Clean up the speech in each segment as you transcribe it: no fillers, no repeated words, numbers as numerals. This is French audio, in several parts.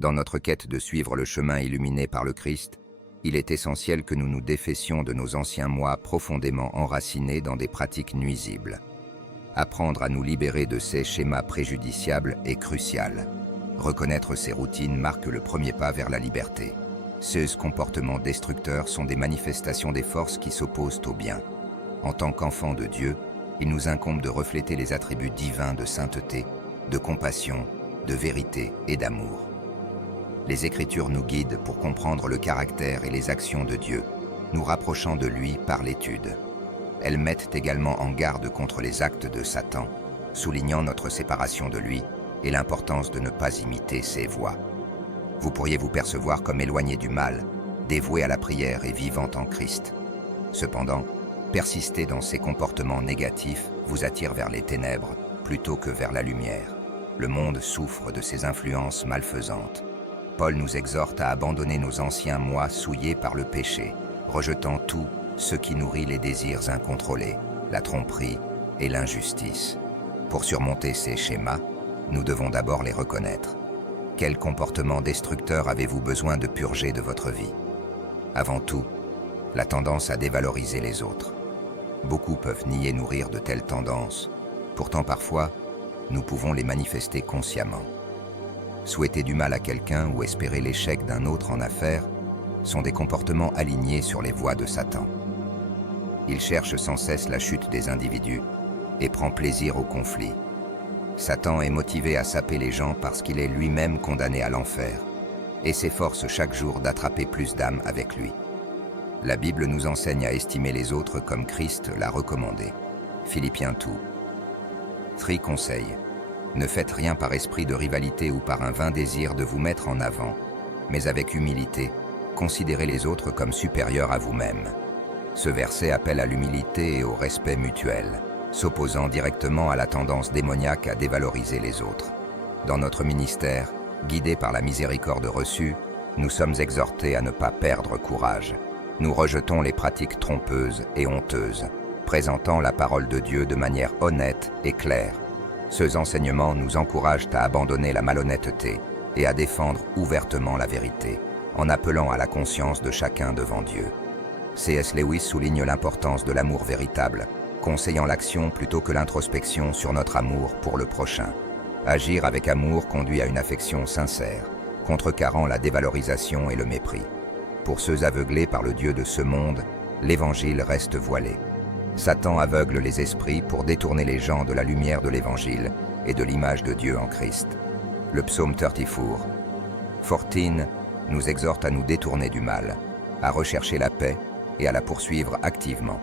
Dans notre quête de suivre le chemin illuminé par le Christ, il est essentiel que nous nous défessions de nos anciens moi profondément enracinés dans des pratiques nuisibles. Apprendre à nous libérer de ces schémas préjudiciables est crucial. Reconnaître ces routines marque le premier pas vers la liberté. Ces comportements destructeurs sont des manifestations des forces qui s'opposent au bien. En tant qu'enfants de Dieu, il nous incombe de refléter les attributs divins de sainteté, de compassion, de vérité et d'amour. Les Écritures nous guident pour comprendre le caractère et les actions de Dieu, nous rapprochant de lui par l'étude. Elles mettent également en garde contre les actes de Satan, soulignant notre séparation de lui et l'importance de ne pas imiter ses voies. Vous pourriez vous percevoir comme éloigné du mal, dévoué à la prière et vivant en Christ. Cependant, persister dans ces comportements négatifs vous attire vers les ténèbres plutôt que vers la lumière. Le monde souffre de ces influences malfaisantes. Paul nous exhorte à abandonner nos anciens moi souillés par le péché, rejetant tout ce qui nourrit les désirs incontrôlés, la tromperie et l'injustice. Pour surmonter ces schémas, nous devons d'abord les reconnaître. Quel comportement destructeur avez-vous besoin de purger de votre vie? Avant tout, la tendance à dévaloriser les autres. Beaucoup peuvent nier nourrir de telles tendances. Pourtant parfois, nous pouvons les manifester consciemment. Souhaiter du mal à quelqu'un ou espérer l'échec d'un autre en affaires sont des comportements alignés sur les voies de Satan. Il cherche sans cesse la chute des individus et prend plaisir au conflit. Satan est motivé à saper les gens parce qu'il est lui-même condamné à l'enfer et s'efforce chaque jour d'attraper plus d'âmes avec lui. La Bible nous enseigne à estimer les autres comme Christ l'a recommandé. Philippiens 2. 3 conseils. Ne faites rien par esprit de rivalité ou par un vain désir de vous mettre en avant, mais avec humilité, considérez les autres comme supérieurs à vous-même. Ce verset appelle à l'humilité et au respect mutuel, s'opposant directement à la tendance démoniaque à dévaloriser les autres. Dans notre ministère, guidés par la miséricorde reçue, nous sommes exhortés à ne pas perdre courage. Nous rejetons les pratiques trompeuses et honteuses, présentant la parole de Dieu de manière honnête et claire. Ces enseignements nous encouragent à abandonner la malhonnêteté et à défendre ouvertement la vérité, en appelant à la conscience de chacun devant Dieu. C.S. Lewis souligne l'importance de l'amour véritable, conseillant l'action plutôt que l'introspection sur notre amour pour le prochain. Agir avec amour conduit à une affection sincère, contrecarrant la dévalorisation et le mépris. Pour ceux aveuglés par le Dieu de ce monde, l'Évangile reste voilé. Satan aveugle les esprits pour détourner les gens de la lumière de l'Évangile et de l'image de Dieu en Christ. Le psaume 34, 14 nous exhorte à nous détourner du mal, à rechercher la paix et à la poursuivre activement.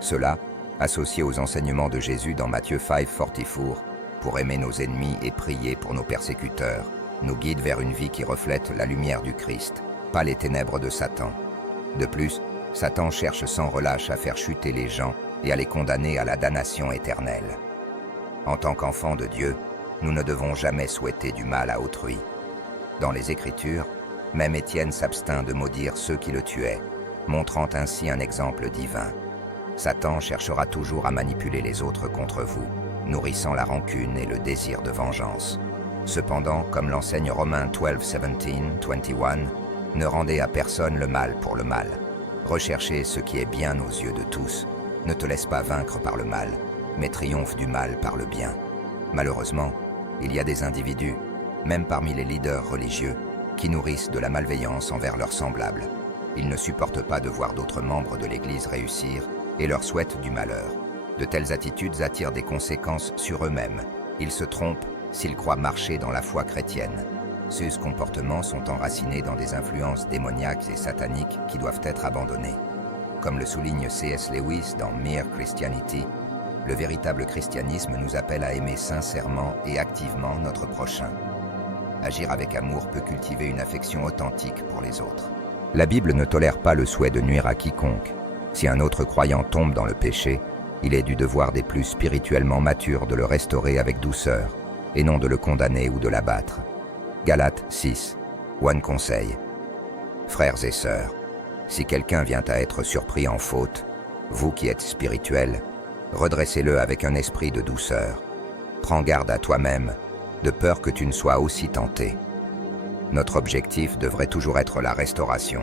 Cela, associé aux enseignements de Jésus dans Matthieu 5:44, pour aimer nos ennemis et prier pour nos persécuteurs, nous guide vers une vie qui reflète la lumière du Christ, pas les ténèbres de Satan. De plus, Satan cherche sans relâche à faire chuter les gens et à les condamner à la damnation éternelle. En tant qu'enfants de Dieu, nous ne devons jamais souhaiter du mal à autrui. Dans les Écritures, même Étienne s'abstint de maudire ceux qui le tuaient, montrant ainsi un exemple divin. Satan cherchera toujours à manipuler les autres contre vous, nourrissant la rancune et le désir de vengeance. Cependant, comme l'enseigne Romains 12:17-21, ne rendez à personne le mal pour le mal. Recherchez ce qui est bien aux yeux de tous. Ne te laisse pas vaincre par le mal, mais triomphe du mal par le bien. Malheureusement, il y a des individus, même parmi les leaders religieux, qui nourrissent de la malveillance envers leurs semblables. Ils ne supportent pas de voir d'autres membres de l'Église réussir et leur souhaitent du malheur. De telles attitudes attirent des conséquences sur eux-mêmes. Ils se trompent s'ils croient marcher dans la foi chrétienne. Ces comportements sont enracinés dans des influences démoniaques et sataniques qui doivent être abandonnées. Comme le souligne C.S. Lewis dans Mere Christianity, le véritable christianisme nous appelle à aimer sincèrement et activement notre prochain. Agir avec amour peut cultiver une affection authentique pour les autres. La Bible ne tolère pas le souhait de nuire à quiconque. Si un autre croyant tombe dans le péché, il est du devoir des plus spirituellement matures de le restaurer avec douceur, et non de le condamner ou de l'abattre. Galates 6, 1 conseil. Frères et sœurs, si quelqu'un vient à être surpris en faute, vous qui êtes spirituels, redressez-le avec un esprit de douceur. Prends garde à toi-même, de peur que tu ne sois aussi tenté. Notre objectif devrait toujours être la restauration,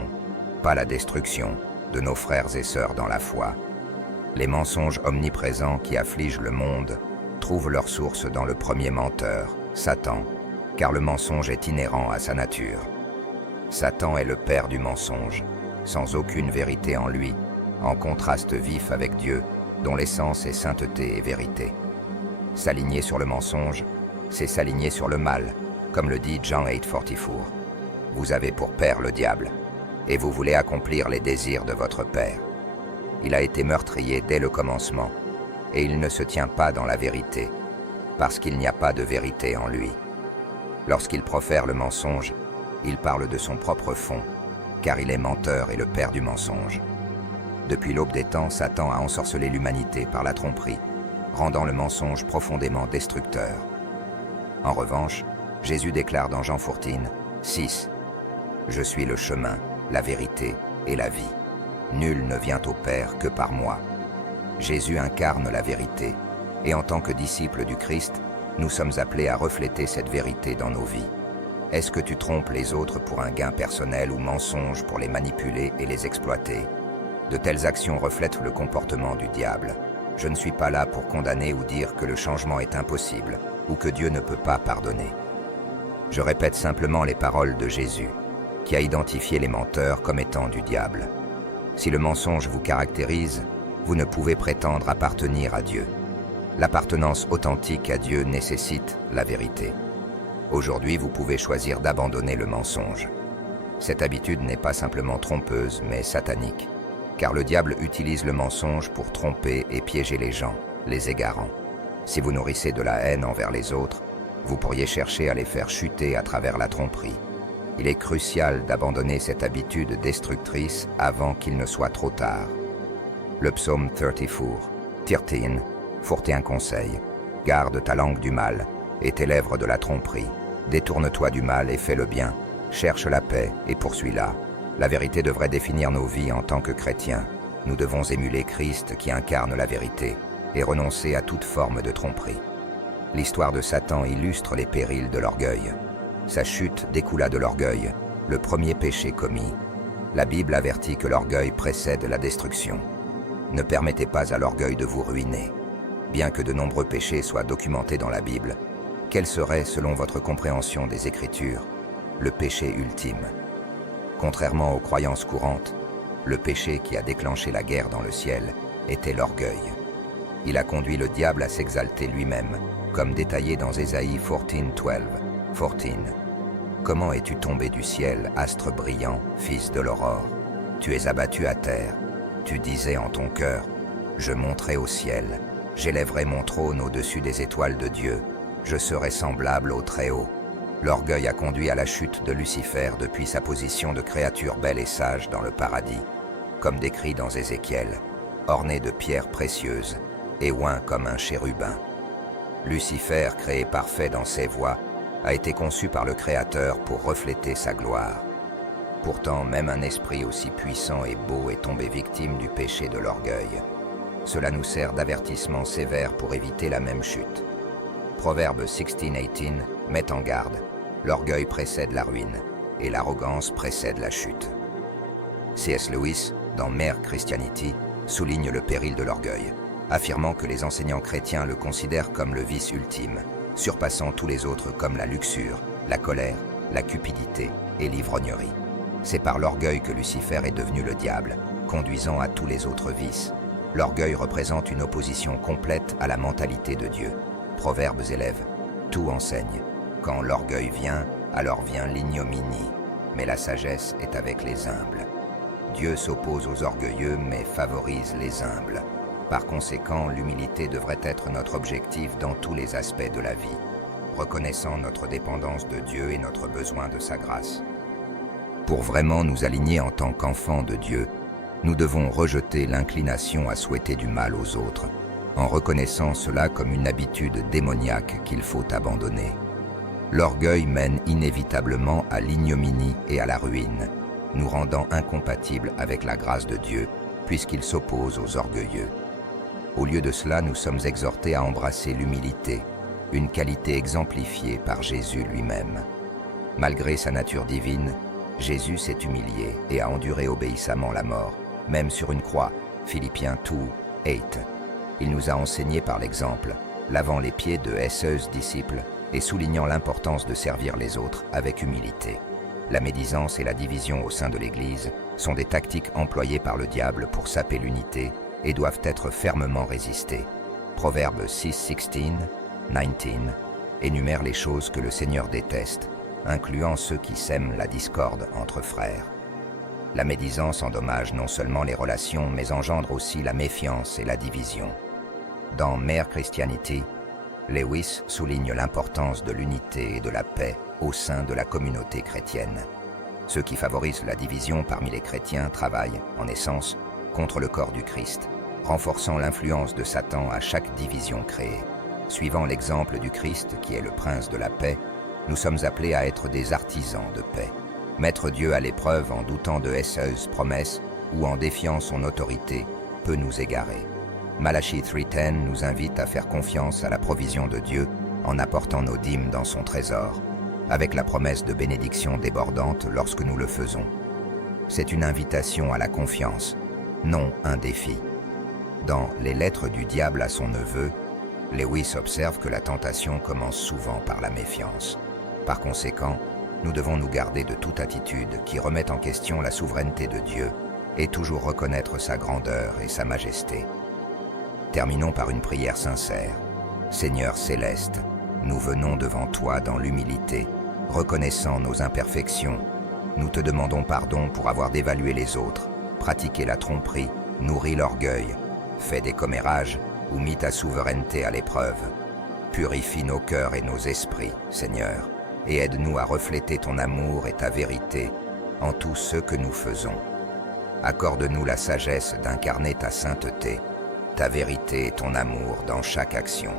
pas la destruction, de nos frères et sœurs dans la foi. Les mensonges omniprésents qui affligent le monde trouvent leur source dans le premier menteur, Satan, car le mensonge est inhérent à sa nature. Satan est le père du mensonge, sans aucune vérité en lui, en contraste vif avec Dieu, dont l'essence est sainteté et vérité. S'aligner sur le mensonge, c'est s'aligner sur le mal, comme le dit Jean 8:44. Vous avez pour père le diable, et vous voulez accomplir les désirs de votre père. Il a été meurtrier dès le commencement, et il ne se tient pas dans la vérité, parce qu'il n'y a pas de vérité en lui. Lorsqu'il profère le mensonge, il parle de son propre fond, car il est menteur et le père du mensonge. Depuis l'aube des temps, Satan a ensorcelé l'humanité par la tromperie, rendant le mensonge profondément destructeur. En revanche, Jésus déclare dans Jean 14:6 « Je suis le chemin, la vérité et la vie. Nul ne vient au Père que par moi. » Jésus incarne la vérité, et en tant que disciples du Christ, nous sommes appelés à refléter cette vérité dans nos vies. Est-ce que tu trompes les autres pour un gain personnel ou mensonge pour les manipuler et les exploiter? De telles actions reflètent le comportement du diable. Je ne suis pas là pour condamner ou dire que le changement est impossible ou que Dieu ne peut pas pardonner. Je répète simplement les paroles de Jésus, qui a identifié les menteurs comme étant du diable. Si le mensonge vous caractérise, vous ne pouvez prétendre appartenir à Dieu. L'appartenance authentique à Dieu nécessite la vérité. Aujourd'hui, vous pouvez choisir d'abandonner le mensonge. Cette habitude n'est pas simplement trompeuse, mais satanique, car le diable utilise le mensonge pour tromper et piéger les gens, les égarant. Si vous nourrissez de la haine envers les autres, vous pourriez chercher à les faire chuter à travers la tromperie. Il est crucial d'abandonner cette habitude destructrice avant qu'il ne soit trop tard. Le psaume 34, 41 conseil. Garde ta langue du mal et tes lèvres de la tromperie. Détourne-toi du mal et fais le bien. Cherche la paix et poursuis-la. La vérité devrait définir nos vies en tant que chrétiens. Nous devons émuler Christ qui incarne la vérité et renoncer à toute forme de tromperie. L'histoire de Satan illustre les périls de l'orgueil. Sa chute découla de l'orgueil, le premier péché commis. La Bible avertit que l'orgueil précède la destruction. Ne permettez pas à l'orgueil de vous ruiner. Bien que de nombreux péchés soient documentés dans la Bible, quel serait, selon votre compréhension des Écritures, le péché ultime? Contrairement aux croyances courantes, le péché qui a déclenché la guerre dans le ciel était l'orgueil. Il a conduit le diable à s'exalter lui-même, comme détaillé dans Ésaïe 14:12. Comment es-tu tombé du ciel, astre brillant, fils de l'aurore? Tu es abattu à terre. Tu disais en ton cœur, je monterai au ciel, j'élèverai mon trône au-dessus des étoiles de Dieu, je serai semblable au Très-Haut. L'orgueil a conduit à la chute de Lucifer depuis sa position de créature belle et sage dans le paradis, comme décrit dans Ézéchiel, orné de pierres précieuses et oint comme un chérubin. Lucifer, créé parfait dans ses voies, a été conçu par le Créateur pour refléter sa gloire. Pourtant, même un esprit aussi puissant et beau est tombé victime du péché de l'orgueil. Cela nous sert d'avertissement sévère pour éviter la même chute. Proverbe 16:18 met en garde, l'orgueil précède la ruine et l'arrogance précède la chute. C.S. Lewis, dans Mere Christianity, souligne le péril de l'orgueil, affirmant que les enseignants chrétiens le considèrent comme le vice ultime, surpassant tous les autres comme la luxure, la colère, la cupidité et l'ivrognerie. C'est par l'orgueil que Lucifer est devenu le diable, conduisant à tous les autres vices. L'orgueil représente une opposition complète à la mentalité de Dieu. Proverbes élève, tout enseigne. Quand l'orgueil vient, alors vient l'ignominie, mais la sagesse est avec les humbles. Dieu s'oppose aux orgueilleux mais favorise les humbles. Par conséquent, l'humilité devrait être notre objectif dans tous les aspects de la vie, reconnaissant notre dépendance de Dieu et notre besoin de sa grâce. Pour vraiment nous aligner en tant qu'enfants de Dieu, nous devons rejeter l'inclination à souhaiter du mal aux autres, en reconnaissant cela comme une habitude démoniaque qu'il faut abandonner. L'orgueil mène inévitablement à l'ignominie et à la ruine, nous rendant incompatibles avec la grâce de Dieu, puisqu'il s'oppose aux orgueilleux. Au lieu de cela, nous sommes exhortés à embrasser l'humilité, une qualité exemplifiée par Jésus lui-même. Malgré sa nature divine, Jésus s'est humilié et a enduré obéissamment la mort, même sur une croix. Philippiens 2:8. Il nous a enseigné par l'exemple, lavant les pieds de ses disciples et soulignant l'importance de servir les autres avec humilité. La médisance et la division au sein de l'Église sont des tactiques employées par le diable pour saper l'unité et doivent être fermement résistées. Proverbe 6:19 énumère les choses que le Seigneur déteste, incluant ceux qui sèment la discorde entre frères. La médisance endommage non seulement les relations, mais engendre aussi la méfiance et la division. Dans Mere Christianity, Lewis souligne l'importance de l'unité et de la paix au sein de la communauté chrétienne. Ceux qui favorisent la division parmi les chrétiens travaillent, en essence, contre le corps du Christ, renforçant l'influence de Satan à chaque division créée. Suivant l'exemple du Christ, qui est le prince de la paix, nous sommes appelés à être des artisans de paix. Mettre Dieu à l'épreuve en doutant de ses promesses ou en défiant son autorité peut nous égarer. Malachie 3:10 nous invite à faire confiance à la provision de Dieu en apportant nos dîmes dans son trésor, avec la promesse de bénédiction débordante lorsque nous le faisons. C'est une invitation à la confiance, non un défi. Dans Les lettres du diable à son neveu, Lewis observe que la tentation commence souvent par la méfiance. Par conséquent, nous devons nous garder de toute attitude qui remette en question la souveraineté de Dieu et toujours reconnaître sa grandeur et sa majesté. Terminons par une prière sincère. Seigneur céleste, nous venons devant toi dans l'humilité, reconnaissant nos imperfections. Nous te demandons pardon pour avoir dévalué les autres, pratiqué la tromperie, nourri l'orgueil, fait des commérages ou mis ta souveraineté à l'épreuve. Purifie nos cœurs et nos esprits, Seigneur, et aide-nous à refléter ton amour et ta vérité en tout ce que nous faisons. Accorde-nous la sagesse d'incarner ta sainteté, ta vérité et ton amour dans chaque action.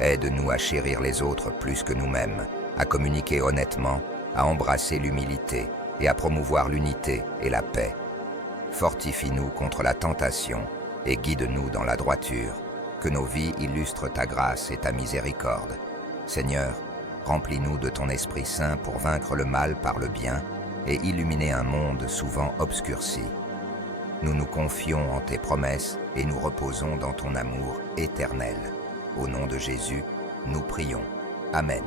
Aide-nous à chérir les autres plus que nous-mêmes, à communiquer honnêtement, à embrasser l'humilité et à promouvoir l'unité et la paix. Fortifie-nous contre la tentation et guide-nous dans la droiture. Que nos vies illustrent ta grâce et ta miséricorde. Seigneur, remplis-nous de ton Esprit Saint pour vaincre le mal par le bien et illuminer un monde souvent obscurci. Nous nous confions en tes promesses et nous reposons dans ton amour éternel. Au nom de Jésus, nous prions. Amen.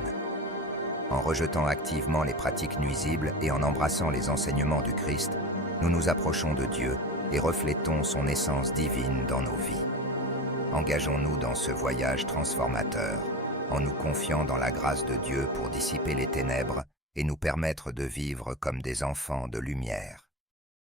En rejetant activement les pratiques nuisibles et en embrassant les enseignements du Christ, nous nous approchons de Dieu et reflétons son essence divine dans nos vies. Engageons-nous dans ce voyage transformateur, en nous confiant dans la grâce de Dieu pour dissiper les ténèbres et nous permettre de vivre comme des enfants de lumière.